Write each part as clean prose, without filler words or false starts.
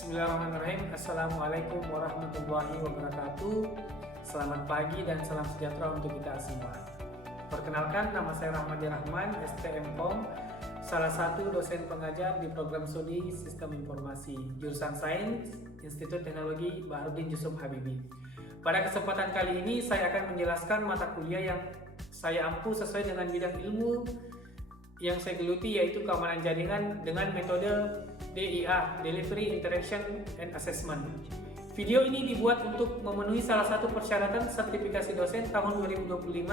Bismillahirrahmanirrahim. Assalamualaikum warahmatullahi wabarakatuh. Selamat pagi dan salam sejahtera untuk kita semua. Perkenalkan, nama saya Rahmadi Rahman, STMKOM, salah satu dosen pengajar di program studi Sistem Informasi, jurusan Sains, Institut Teknologi Baharudin Jusuf Habibie. Pada kesempatan kali ini, saya akan menjelaskan mata kuliah yang saya ampu sesuai dengan bidang ilmu yang saya geluti, yaitu keamanan jaringan dengan metode DIA, Delivery Interaction and Assessment. Video ini dibuat untuk memenuhi salah satu persyaratan sertifikasi dosen tahun 2025,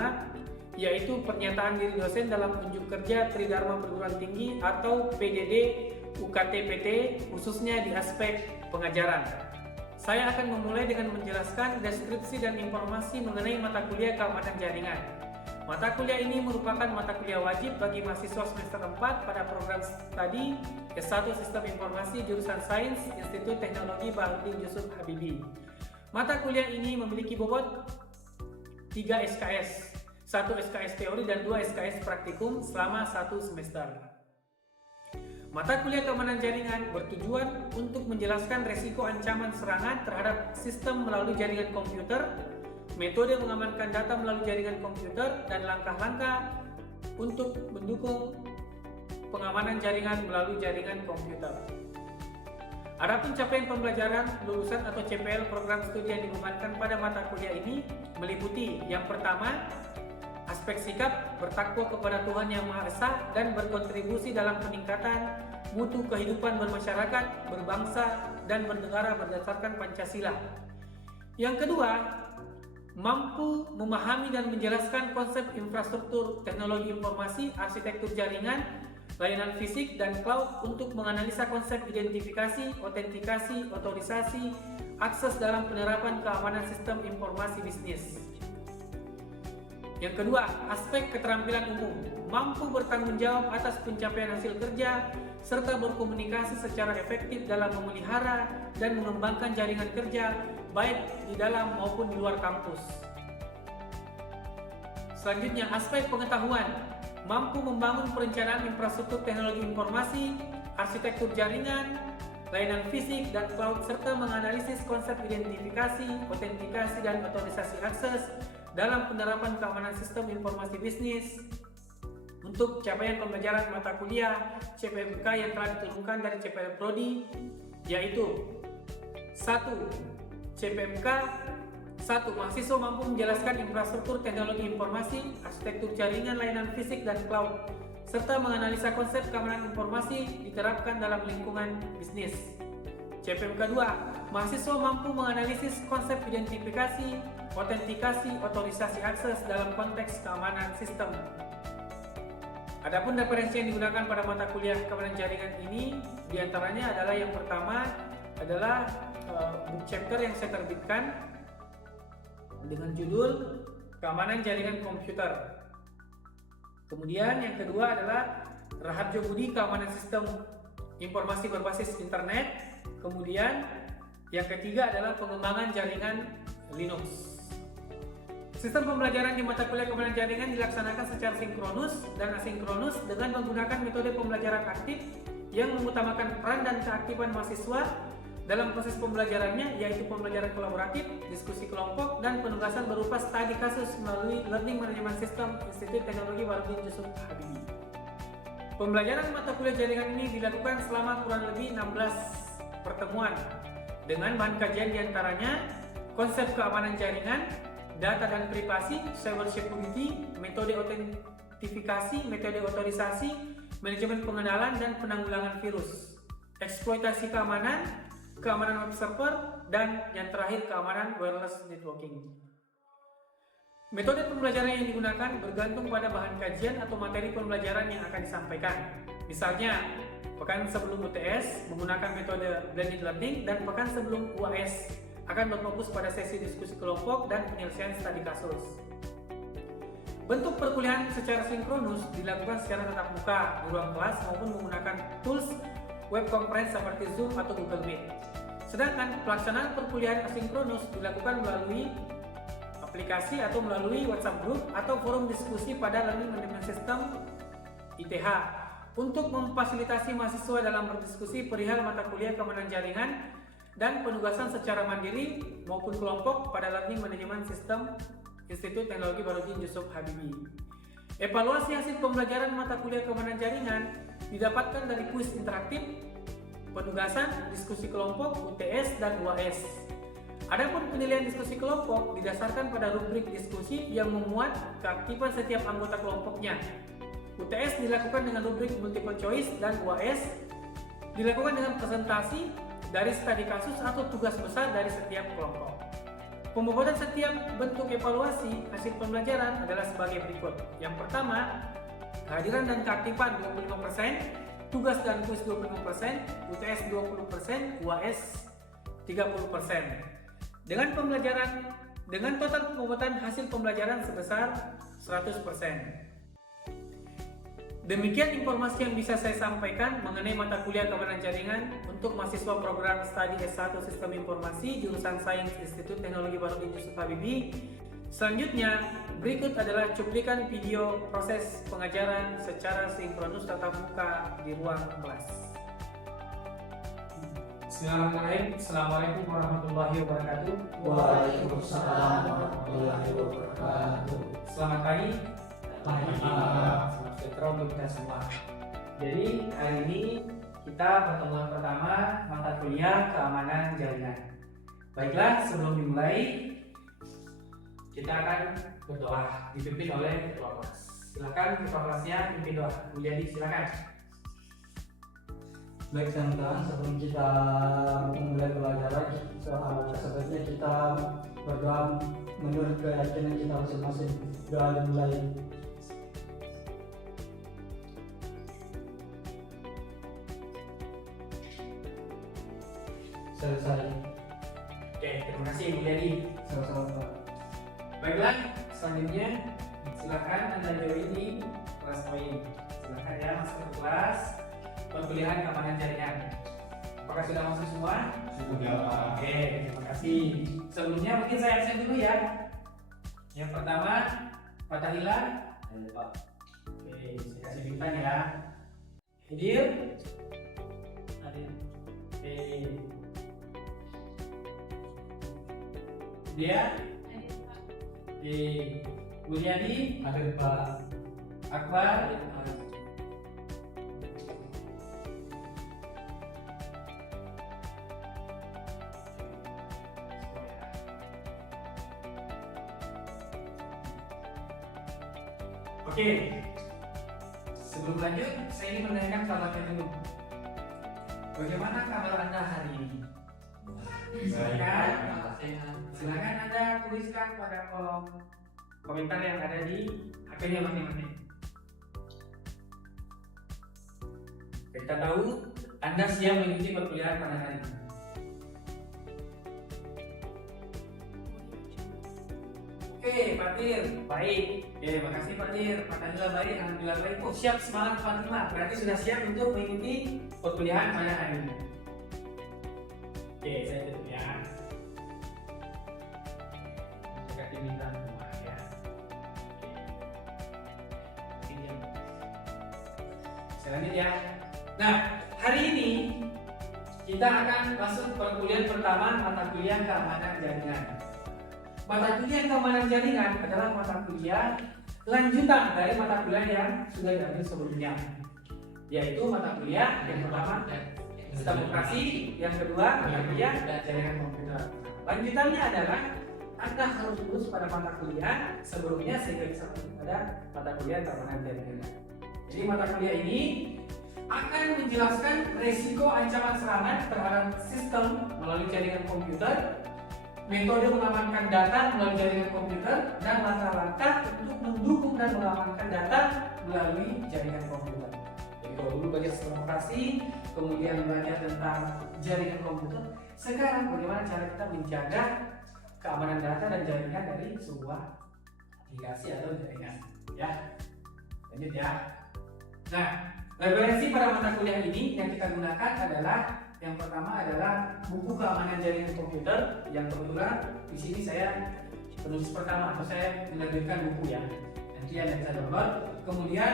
yaitu pernyataan diri dosen dalam unjuk kerja Tridharma Perguruan Tinggi atau PDD UKT-PT, khususnya di aspek pengajaran. Saya akan memulai dengan menjelaskan deskripsi dan informasi mengenai mata kuliah keamanan jaringan. Mata kuliah ini merupakan mata kuliah wajib bagi mahasiswa semester 4 pada program studi S1 Sistem Informasi jurusan Sains Institut Teknologi Baharudin Jusuf Habibie. Mata kuliah ini memiliki bobot 3 SKS, 1 SKS teori dan 2 SKS praktikum selama 1 semester. Mata kuliah keamanan jaringan bertujuan untuk menjelaskan resiko ancaman serangan terhadap sistem melalui jaringan komputer, metode mengamankan data melalui jaringan komputer, dan langkah-langkah untuk mendukung pengamanan jaringan melalui jaringan komputer. Adapun capaian pembelajaran lulusan atau CPL program studi yang dibebankan pada mata kuliah ini meliputi yang pertama, aspek sikap bertakwa kepada Tuhan Yang Maha Esa dan berkontribusi dalam peningkatan mutu kehidupan bermasyarakat, berbangsa, dan bernegara berdasarkan Pancasila. Yang kedua, mampu memahami dan menjelaskan konsep infrastruktur teknologi informasi, arsitektur jaringan, layanan fisik, dan cloud untuk menganalisa konsep identifikasi, autentikasi, otorisasi, akses dalam penerapan keamanan sistem informasi bisnis. Yang kedua, aspek keterampilan umum, mampu bertanggung jawab atas pencapaian hasil kerja, serta berkomunikasi secara efektif dalam memelihara dan mengembangkan jaringan kerja, baik di dalam maupun di luar kampus. Selanjutnya, aspek pengetahuan, mampu membangun perencanaan infrastruktur teknologi informasi, arsitektur jaringan, layanan fisik, dan cloud, serta menganalisis konsep identifikasi, autentikasi, dan otorisasi akses dalam penerapan keamanan sistem informasi bisnis. Untuk capaian pembelajaran mata kuliah CPMK yang telah diturunkan dari CPL Prodi, yaitu 1. CPMK 1. Mahasiswa mampu menjelaskan infrastruktur teknologi informasi, arsitektur jaringan, layanan fisik, dan cloud, serta menganalisa konsep keamanan informasi diterapkan dalam lingkungan bisnis. CPMK 2. Mahasiswa mampu menganalisis konsep identifikasi, autentikasi, otorisasi akses dalam konteks keamanan sistem. Adapun referensi yang digunakan pada mata kuliah keamanan jaringan ini diantaranya adalah yang pertama adalah book chapter yang saya terbitkan dengan judul Keamanan Jaringan Komputer. Kemudian yang kedua adalah Raharjo Budi Keamanan Sistem Informasi Berbasis Internet. Kemudian yang ketiga adalah Pengembangan Jaringan Linux. Sistem pembelajaran di mata kuliah keamanan jaringan dilaksanakan secara sinkronus dan asinkronus dengan menggunakan metode pembelajaran aktif yang mengutamakan peran dan keaktifan mahasiswa dalam proses pembelajarannya, yaitu pembelajaran kolaboratif, diskusi kelompok, dan penugasan berupa studi kasus melalui Learning Management System Institut Teknologi Baharudin Jusuf Habibie. Pembelajaran mata kuliah jaringan ini dilakukan selama kurang lebih 16 pertemuan dengan bahan kajian diantaranya konsep keamanan jaringan, data dan privasi, cyber security, metode autentifikasi, metode otorisasi, manajemen pengenalan dan penanggulangan virus, eksploitasi keamanan, keamanan web server, dan yang terakhir keamanan wireless networking. Metode pembelajaran yang digunakan bergantung pada bahan kajian atau materi pembelajaran yang akan disampaikan. Misalnya, pekan sebelum UTS menggunakan metode blended learning, dan pekan sebelum UAS akan berfokus pada sesi diskusi kelompok dan penyelesaian studi kasus. Bentuk perkuliahan secara sinkronus dilakukan secara tatap muka di ruang kelas maupun menggunakan tools web conference seperti Zoom atau Google Meet. Sedangkan pelaksanaan perkuliahan asinkronus dilakukan melalui aplikasi atau melalui WhatsApp group atau forum diskusi pada Learning Management System ITH untuk memfasilitasi mahasiswa dalam berdiskusi perihal mata kuliah keamanan jaringan dan penugasan secara mandiri maupun kelompok pada Learning Management System Institut Teknologi Baharudin Yusuf Habibie. Evaluasi hasil pembelajaran mata kuliah keamanan jaringan didapatkan dari kuis interaktif, penugasan, diskusi kelompok, UTS, dan UAS. Adapun penilaian diskusi kelompok didasarkan pada rubrik diskusi yang memuat keaktifan setiap anggota kelompoknya. UTS dilakukan dengan rubrik multiple choice dan UAS dilakukan dengan presentasi dari studi kasus atau tugas besar dari setiap kelompok. Pembobotan setiap bentuk evaluasi hasil pembelajaran adalah sebagai berikut. Yang pertama, kehadiran dan keaktifan 25%, tugas dan kuis 25%, UTS 20%, UAS 30%. Dengan total pembobotan hasil pembelajaran sebesar 100%. Demikian informasi yang bisa saya sampaikan mengenai mata kuliah keamanan jaringan untuk mahasiswa program studi S1 Sistem Informasi jurusan Sains Institut Teknologi Baharudin Yusuf Habibie. Selanjutnya, berikut adalah cuplikan video proses pengajaran secara sinkronus tatap muka di ruang kelas. Assalamualaikum warahmatullahi wabarakatuh. Waalaikumsalam warahmatullahi wabarakatuh. Selamat pagi. Selamat sejahtera untuk kita semua. Jadi hari ini kita pertemuan pertama mata kuliah keamanan jaringan. Baiklah, sebelum dimulai kita akan berdoa dipimpin oleh ketua kelas. Silakan ketua kelasnya pimpin doa. Bu Jadi silakan. Baik teman-teman, sebelum kita memulai pelajaran, sebaiknya kita berdoa menurut keyakinan kita masing-masing. Doa dimulai. Selesai. Oke, terima kasih Bu Jadi. Sama-sama. Baiklah, selanjutnya silakan Anda join di kelas poin. Silakan ya masuk ke kelas perkuliahan keamanan jaringan. Apakah sudah masuk semua? Sudah. Oke, terima kasih. Sebelumnya mungkin saya absen dulu ya. Yang pertama, Fatahila. Pak. Oke, saya kasih bintang ya. Hadir. Hadir. Oke. Dia. Oke. Bunyadi. Hadir Pak. Akbar. Oke, sebelum lanjut, saya ingin menanyakan kabarnya dulu. Bagaimana kabar Anda hari ini? Silakan Anda tuliskan pada kolom komentar yang ada di HP-nya masing-masing. Kita tahu Anda siap mengikuti perkuliahan pada hari ini. Oke, Fatir, baik. Oke, makasih Fatir. Alhamdulillah baik, alhamdulillah baik. Oh, siap, semangat Fatimah. Berarti sudah siap untuk mengikuti perkuliahan pada hari ini. Oke, saya tutup ya. Saya kasih bintang semua ya. Oke. Saya lanjut ya. Nah, hari ini kita akan masuk perkuliahan pertama mata kuliah keamanan jaringan. Mata kuliah keamanan jaringan adalah mata kuliah lanjutan dari mata kuliah yang sudah diambil sebelumnya, yaitu mata kuliah yang pertama sistem operasi, yang kedua mata kuliah jaringan komputer. Lanjutannya adalah Anda harus lulus pada mata kuliah sebelumnya sehingga bisa masuk pada mata kuliah keamanan jaringan. Jadi mata kuliah ini akan menjelaskan resiko ancaman serangan terhadap sistem melalui jaringan komputer, metode mengamankan data melalui jaringan komputer, dan langkah-langkah untuk mendukung dan mengamankan data melalui jaringan komputer. Jadi kalau dulu belajar sistem operasi, kemudian belajar tentang jaringan komputer, sekarang bagaimana cara kita menjaga keamanan data dan jaringan dari sebuah aplikasi atau jaringan. Ya, lanjut ya. Nah, referensi pada mata kuliah ini yang kita gunakan adalah yang pertama adalah buku keamanan jaringan komputer, yang kebetulan di sini saya penulis pertama atau saya menerbitkan buku ya. Nanti Anda bisa download. Kemudian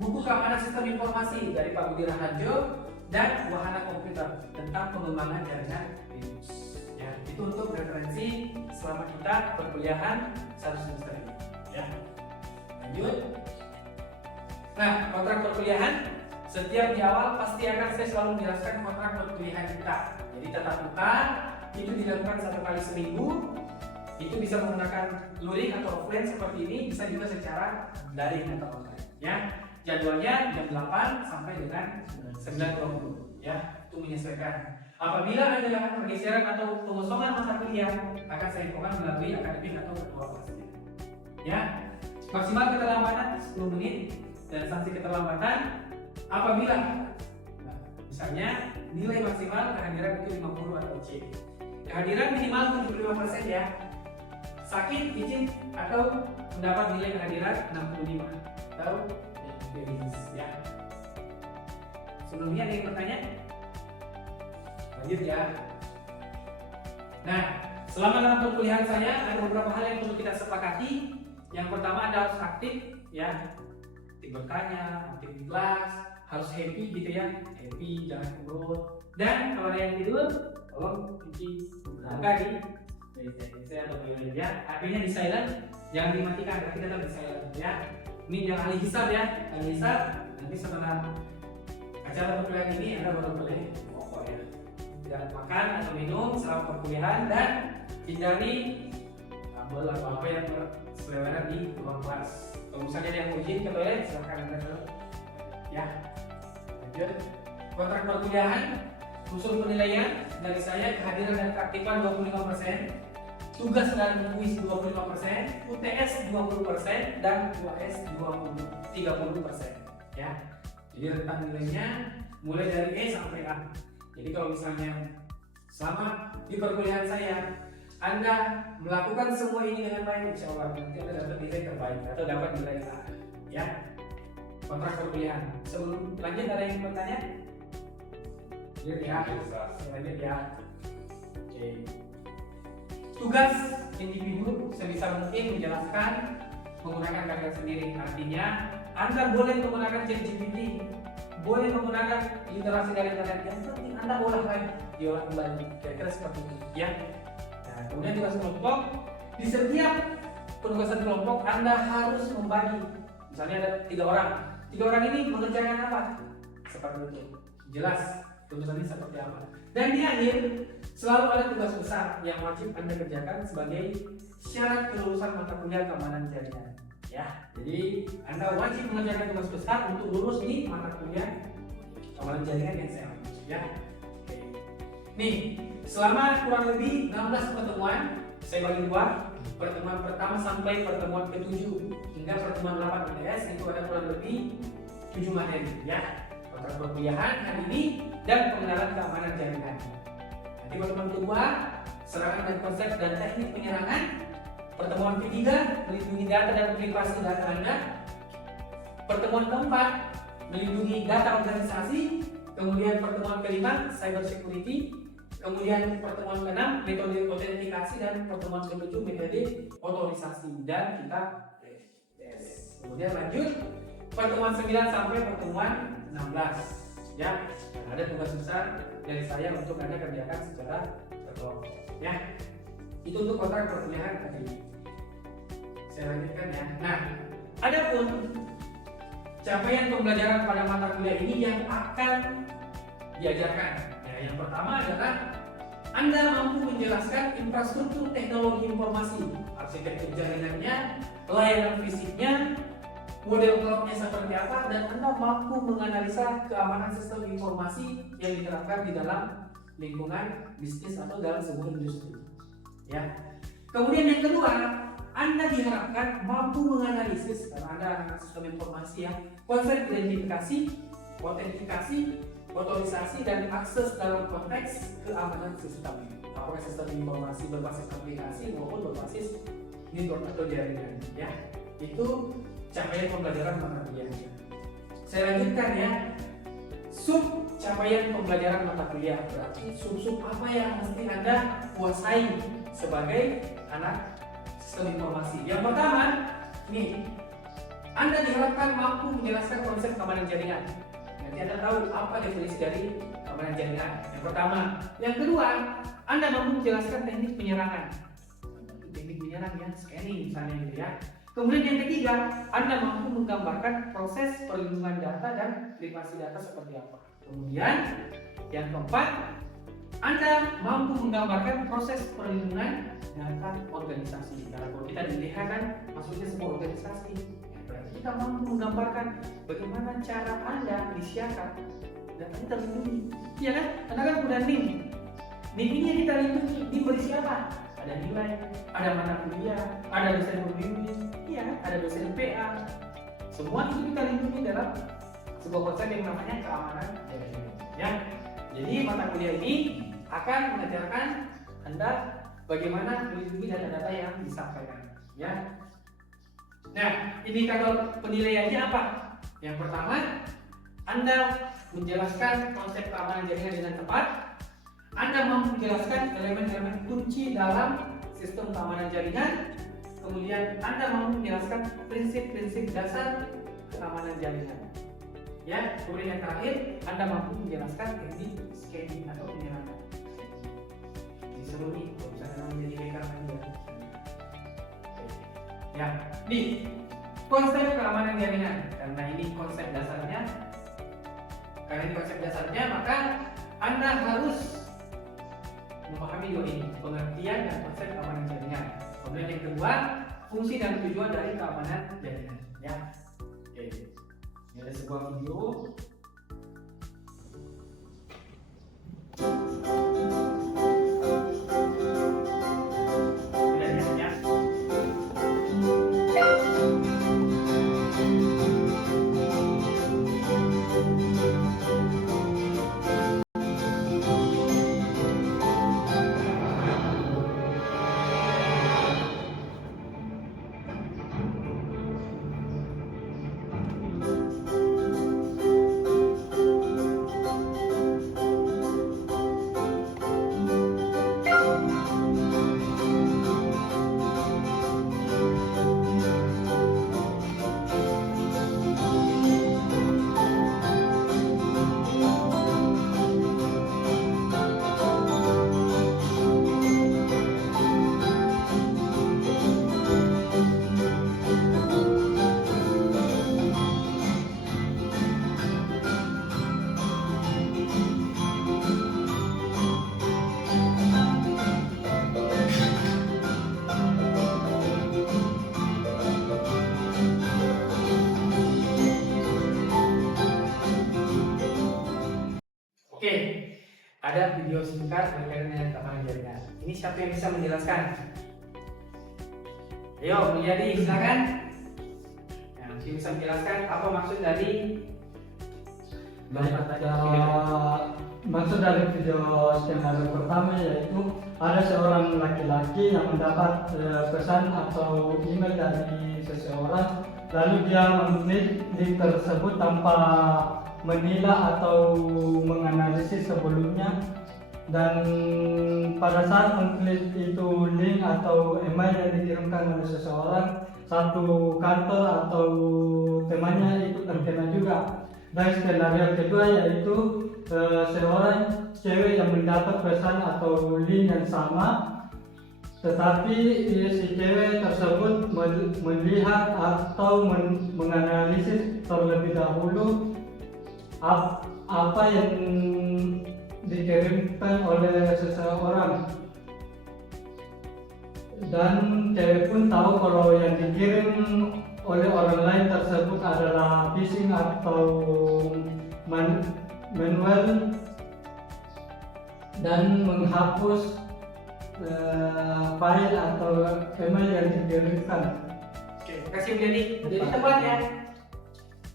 buku keamanan sistem informasi dari Pak Budi Raharjo dan Wahana Komputer tentang pengembangan jaringan 5G. Itu untuk referensi selama kita perkuliahan 1 semester ini. Ya. Lanjut. Nah, kontrak perkuliahan setiap di awal pasti akan saya selalu menjelaskan kontrak perkuliahan kita. Jadi tatap muka itu dilakukan 1 kali seminggu. Itu bisa menggunakan luring atau offline seperti ini, bisa juga secara daring atau online. Ya, jadwalnya jam 8 sampai dengan 9.20. Ya, itu menyesuaikan. Apabila ada pergeseran atau pengosongan mata kuliah, akan saya infokan melalui akademik atau ketua kelasnya. Ya, maksimal keterlambatan 10 menit dan sanksi keterlambatan apabila misalnya nilai maksimal kehadiran itu 50 atau C. Kehadiran minimal 75% ya. Sakit, izin atau mendapat nilai kehadiran 65 atau ya. Sebelumnya ada yang bertanya? Lanjut ya. Nah, selama dalam perkuliahan saya ada beberapa hal yang perlu kita sepakati. Yang pertama adalah harus aktif ya. Aktif bertanya, aktif di kelas, harus happy gitu ya. Happy, jangan cemberut. Dan kalau ada yang tidur, tolong cuci muka di saya atau ya. HP-nya di silent, jangan dimatikan, tapi tetap di silent ya. Ini yang ahli hisab ya. Ahli hisab nanti setelah acara perkuliahan ini Anda baru boleh merokok ya. Tidak makan atau minum selama perkuliahan dan hindari kabel atau apa yang berseliweran di ruang kelas. Kalau misalnya ada yang izin ke toilet, silahkan Anda ke ya. Lanjut. Kontrak perkuliahan, usul penilaian dari saya kehadiran dan keaktifan 25%, tugas dan kuis 25%, UTS 20% dan UAS 30% ya. Jadi rentang nilainya mulai dari E sampai A. Jadi kalau misalnya selama di perkuliahan saya Anda melakukan semua ini dengan baik, insya Allah nanti Anda dapat nilai terbaik atau dapat nilai A ya. Kontrak perkuliahan. Sebelum lanjut ada yang bertanya? Ya, lanjut ya. Oke. Tugas individu sebisa mungkin menjelaskan menggunakan kalian sendiri. Artinya Anda boleh menggunakan ChatGPT, boleh menggunakan literasi dari internet. Yang penting Anda olah lagi, diolah kembali. Kira-kira seperti itu ya. Nah, kemudian tugas kelompok, di setiap penugasan kelompok Anda harus membagi. Misalnya ada 3 orang. 3 orang ini mengerjakan apa? Seperti itu. Jelas tuntutannya seperti apa. Dan di akhir selalu ada tugas besar yang wajib Anda kerjakan sebagai syarat kelulusan mata kuliah keamanan jaringan. Ya, jadi Anda wajib mengerjakan tugas besar untuk lulus di mata kuliah keamanan jaringan yang saya ambil. Ya. Oke. Nih, selama kurang lebih 16 pertemuan, saya bagi 2. Pertemuan pertama sampai pertemuan ke-7 hingga pertemuan 8 ITS itu ada kurang lebih 7 materi ya. Kontrak perkuliahan hari ini dan pengenalan keamanan jaringan. Nanti pertemuan kedua, serangan dan konsep dan teknik penyerangan. Pertemuan ketiga, melindungi data dan privasi data Anda. Pertemuan keempat, melindungi data organisasi. Kemudian pertemuan kelima, cyber security. Kemudian pertemuan ke-6, metode autentikasi dan pertemuan ke-7, metode otorisasi dan kita tes. Kemudian lanjut pertemuan 9 sampai pertemuan 16 ya. Nah, ada tugas besar dari saya untuk Anda kerjakan secara berkelompok ya. Itu untuk kontrak perkuliahan tadi. Saya lanjutkan ya. Nah, adapun capaian pembelajaran pada mata kuliah ini yang akan diajarkan. Ya, yang pertama adalah Anda mampu menjelaskan infrastruktur teknologi informasi, arsitektur jaringannya, layanan fisiknya, model cloud-nya seperti apa, dan Anda mampu menganalisa keamanan sistem informasi yang diterapkan di dalam lingkungan bisnis atau dalam sebuah industri. Ya. Kemudian yang kedua, Anda diharapkan mampu menganalisis, karena Anda anak sistem informasi ya, konsep identifikasi, autentifikasi, otorisasi dan akses dalam konteks keamanan sistem. Apakah sistem informasi berbasis aplikasi maupun berbasis network atau jaringan ya. Itu capaian pembelajaran mata kuliahnya. Saya lanjutkan ya. Sub capaian pembelajaran mata kuliah, berarti sub apa yang mesti Anda kuasai sebagai anak sistem informasi. Yang pertama, nih, Anda diharapkan mampu menjelaskan konsep keamanan jaringan. Nanti Anda tahu apa definisi dari keamanan jaringan. Yang pertama. Yang kedua, Anda mampu menjelaskan teknik penyerangan. Teknik penyerang ya, scanning misalnya gitu ya. Kemudian yang ketiga, Anda mampu menggambarkan proses perlindungan data dan privasi data seperti apa. Kemudian yang keempat, Anda mampu menggambarkan proses perlindungan data organisasi. Kalau kita dilihat kan maksudnya sebuah organisasi, berarti kita mampu menggambarkan bagaimana cara Anda disiapkan datanya terlindungi. Iya kan? Anda kan udah NIM. NIM ini yang kita lindungi. NIM berisi apa? Ada nilai, ada mata kuliah, ada dosen pembimbing, iya kan? Ada dosen PA. Semua itu kita lindungi dalam sebuah konsep yang namanya keamanan jaringan. Ya. Jadi mata kuliah ini akan mengajarkan Anda bagaimana melindungi data-data yang disampaikan. Ya. Nah, indikator penilaiannya apa? Yang pertama, Anda menjelaskan konsep keamanan jaringan dengan tepat. Anda mampu menjelaskan elemen-elemen kunci dalam sistem keamanan jaringan. Kemudian Anda mampu menjelaskan prinsip-prinsip dasar keamanan jaringan. Ya, kemudian yang terakhir, Anda mampu menjelaskan teknik scanning atau penyerangan. Disuruh nih, kalau misalnya menjadi hacker lagi ya. Ya, di konsep keamanan jaringan. Karena ini konsep dasarnya, maka Anda harus memahami dua ini, pengertian dan konsep keamanan jaringan. Kemudian yang kedua, fungsi dan tujuan dari keamanan jaringan. Ya, oke. Ini ada sebuah video. Oke, ada video singkat berkaitan dengan keamanan jaringan. Ini siapa yang bisa menjelaskan? Ayo, Mulyadi, silakan. Yang bisa menjelaskan apa maksud dari maksud dari video skenario pertama yaitu ada seorang laki-laki yang mendapat pesan atau email dari seseorang, lalu dia mengklik link tersebut tanpa menilai atau menganalisis sebelumnya, dan pada saat mengklik itu link atau email yang dikirimkan oleh seseorang, satu kantor atau temannya ikut terkena juga. Dan skenario kedua yaitu seorang cewek yang mendapat pesan atau link yang sama, tetapi si cewek tersebut melihat atau menganalisis terlebih dahulu apa yang dikirimkan oleh seseorang, dan cewek pun tahu kalau yang dikirim oleh orang lain tersebut adalah phishing atau manual, dan menghapus file atau email yang dikirimkan. Oke, kasih jadi tempat ya.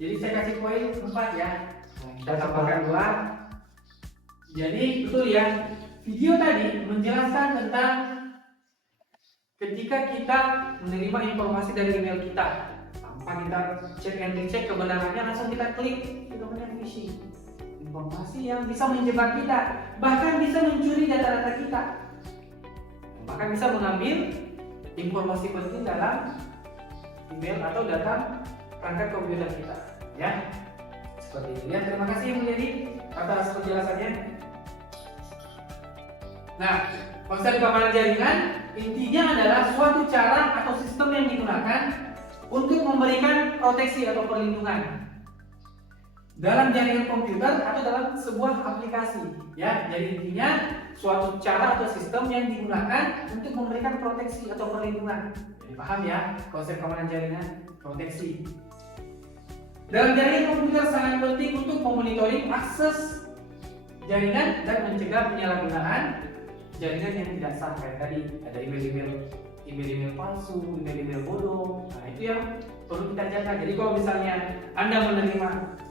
Jadi saya kasih poin 4 ya. Kita tambahkan 2. Jadi betul ya, video tadi menjelaskan tentang ketika kita menerima informasi dari email kita, tanpa kita cek and recheck kebenarannya, langsung kita klik, itu namanya phishing. Informasi yang bisa menjebak kita, bahkan bisa mencuri data-data kita, bahkan bisa mengambil informasi penting dalam email atau data perangkat komputer kita. Ya, seperti itu ya. Terima kasih Mulyadi atas penjelasannya. Nah, konsep keamanan jaringan intinya adalah suatu cara atau sistem yang digunakan untuk memberikan proteksi atau perlindungan dalam jaringan komputer atau dalam sebuah aplikasi. Ya, jadi intinya suatu cara atau sistem yang digunakan untuk memberikan proteksi atau perlindungan. Jadi paham ya konsep keamanan jaringan, proteksi. Dalam jaringan komputer sangat penting untuk memonitoring akses jaringan dan mencegah penyalahgunaan jaringan yang tidak sah. Kayak tadi ada email palsu, email bodoh. Nah, itu yang perlu kita jaga. Jadi kalau misalnya Anda menerima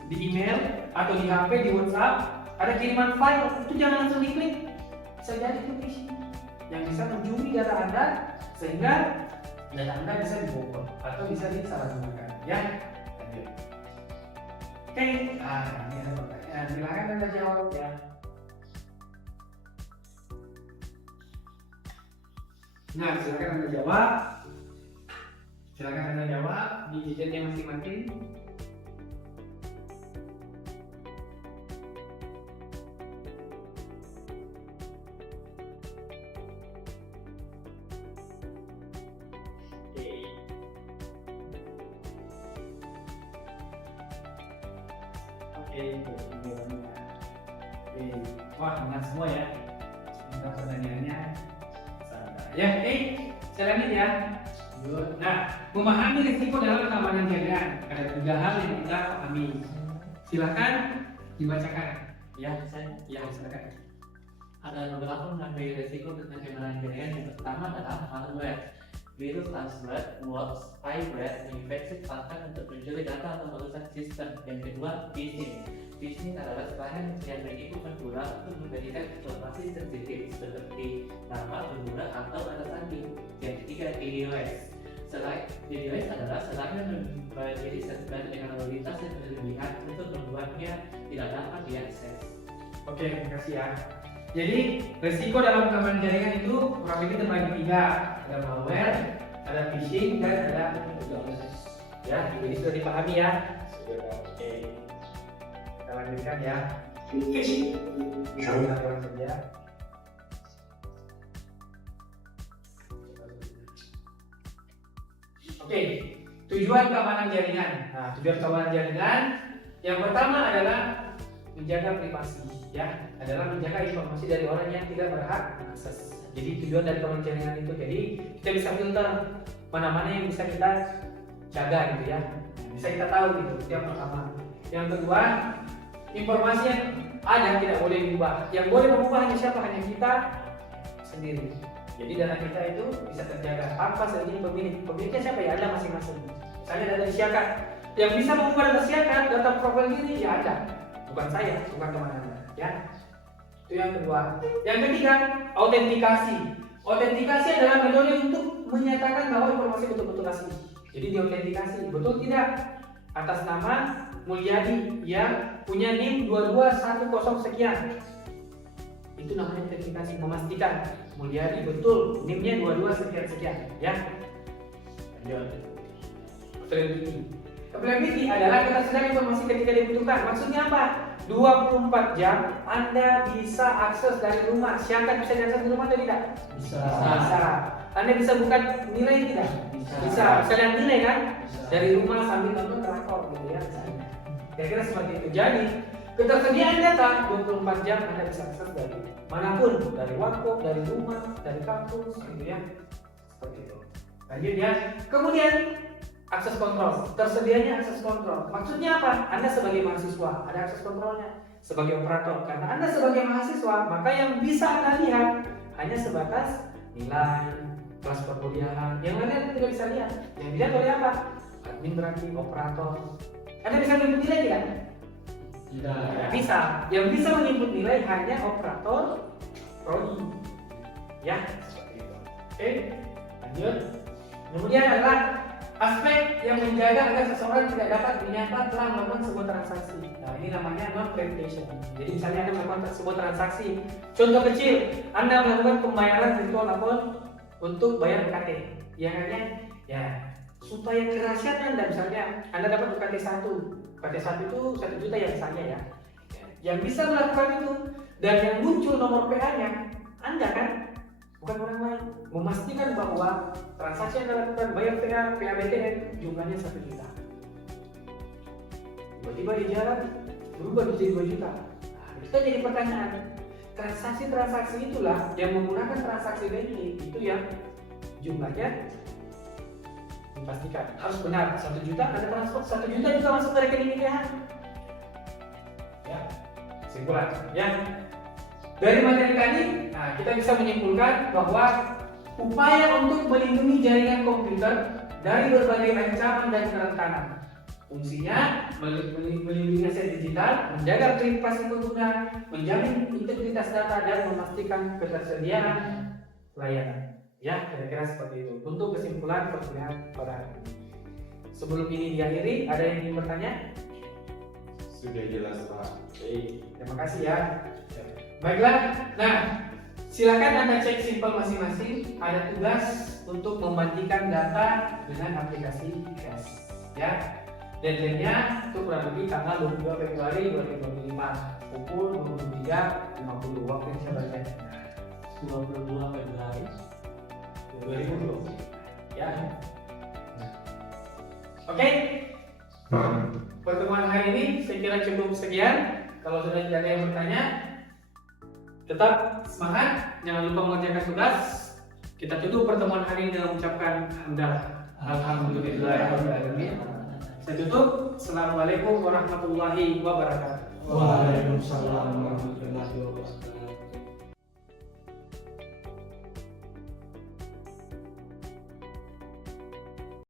di email atau di HP, di WhatsApp ada kiriman file, itu jangan langsung diklik. Bisa jadi itu phishing yang bisa mencuri data Anda sehingga data Anda bisa dibobol atau bisa disalahgunakan. Ya, lanjut. Oke, ini ada pertanyaan. Silakan Anda jawab ya. Nah, silakan Anda jawab. Silakan Anda jawab di gadgetnya masing-masing. Wah, ingat semua ya. Minta pertanyaannya. Ya, saya lanjut ya. Nah, memahami risiko dalam keamanan jaringan. Ada 3 hal yang kita pahami. Silakan dibacakan. Ya, silakan. Ada beberapa mengenai risiko tentang keamanan jaringan. Yang pertama adalah malware. Virus ransomware, worms, spyware, menginfeksi perangkat untuk mencuri data atau merusak sistem. Yang kedua, phishing. Phishing adalah serangan yang menipu pengguna untuk memberikan informasi sensitif seperti nama pengguna atau data sandi. Yang ketiga, DDoS. DDoS adalah serangan menjadi server dengan lalu lintas yang berlebihan untuk membuatnya tidak dapat diakses. Oke, terima kasih ya. Jadi risiko dalam keamanan jaringan itu kurang lebih terbagi 3. Ada malware, ada phishing, dan ada DDoS. Ya, jadi sudah dipahami ya. Oke. Kita lanjutkan ya. Saja. Oke, tujuan keamanan jaringan. Nah, tujuan keamanan jaringan yang pertama adalah menjaga privasi, ya, adalah menjaga informasi dari orang yang tidak berhak akses. Jadi tujuan dari keamanan jaringan itu, jadi kita bisa filter mana-mana yang bisa kita jaga gitu ya, bisa kita tahu gitu. Itu yang pertama. Yang kedua, informasi yang ada tidak boleh diubah. Yang boleh mengubah hanya siapa? Hanya kita sendiri. Jadi data kita itu bisa terjaga. Apa saja pemiliknya siapa ya? Ada masing-masing. Misalnya data siakan, yang bisa mengubah data siakan, data profil diri ya ada. Bukan saya, bukan teman Anda, ya. Itu yang kedua. Yang ketiga, autentikasi. Autentikasi adalah metode untuk menyatakan bahwa informasi betul-betul asli. Jadi diautentikasi, betul tidak? Atas nama Mulyadi yang punya NIM 2210 sekian. Itu namanya autentikasi, memastikan Mulyadi betul NIM-nya 22 sekian, ya. Lanjut. Availability adalah ketersediaan informasi ketika dibutuhkan. Maksudnya apa? 24 jam Anda bisa akses dari rumah. Siakan bisa diakses di rumah atau tidak? Bisa. Anda bisa buka nilai tidak? Bisa. Bisa lihat nilai kan? Bisa. Dari rumah sambil nonton drakor gitu ya. Kira-kira seperti itu. Jadi ketersediaan data 24 jam Anda bisa akses dari manapun, dari warkop, dari rumah, dari kampus, gitu ya. Seperti itu. Lanjut ya. Kemudian akses kontrol, tersedianya akses kontrol. Maksudnya apa? Anda sebagai mahasiswa ada akses kontrolnya. Sebagai operator, karena Anda sebagai mahasiswa, maka yang bisa Anda lihat hanya sebatas nilai, kelas perkuliahan. Yang lainnya Anda tidak bisa lihat. Yang dilihat oleh apa? Admin berarti operator. Anda bisa menginput nilai tidak? Tidak bisa. Yang bisa menginput nilai hanya operator prodi. Ya, seperti itu. Oke, lanjut. Kemudian adalah aspek yang menjaga agar seseorang tidak dapat dinyatakan telah melakukan sebuah transaksi. Nah, ini namanya non-preemption. Jadi misalnya Anda melakukan sebuah transaksi. Contoh kecil, Anda melakukan pembayaran virtual account untuk bayar UKT. Yang hanya ya supaya kerahasiaan Anda, misalnya Anda dapat UKT 1. UKT 1 itu 1 juta ya misalnya ya. Yang bisa melakukan itu dan yang muncul nomor PA-nya Anda kan, bukan orang lain. Memastikan bahwa transaksi yang Anda lakukan bayar PABTN jumlahnya 1 juta. Tiba-tiba di jalan berubah menjadi 2 juta. Nah, itu kan jadi pertanyaan. Transaksi-transaksi itulah yang menggunakan transaksi banking itu yang jumlahnya dipastikan harus benar. 1 juta Anda transfer, 1 juta juga masuk ke rekening IDH. Ya, kesimpulan. Ya, dari materi tadi, nah, kita bisa menyimpulkan bahwa upaya untuk melindungi jaringan komputer dari berbagai ancaman dan kerentanan. Fungsinya melindungi aset digital, menjaga privasi pengguna, menjamin integritas data dan memastikan ketersediaan layanan. Ya, kira-kira seperti itu. Untuk kesimpulan perkuliahan pada hari ini. Sebelum ini diakhiri, ada yang ingin bertanya? Sudah jelas Pak. Terima kasih ya. Baiklah, nah silakan Anda cek simpel masing-masing. Ada tugas untuk memandikan data dengan aplikasi Cash. Ya. Deadline-nya itu kurang lebih tanggal 22 Februari 2025 pukul 23.50 waktu Indonesia Bagian 22 Februari 2020. Ya. Oke. Pertemuan hari ini saya kira cukup sekian. Kalau sudah tidak ada yang bertanya, tetap semangat, jangan lupa mengerjakan tugas. Kita tutup pertemuan hari ini dengan mengucapkan hamdalah. Alhamdulillahirobbilalamin. Saya tutup. Assalamualaikum warahmatullahi wabarakatuh. Waalaikumsalam warahmatullahi wabarakatuh.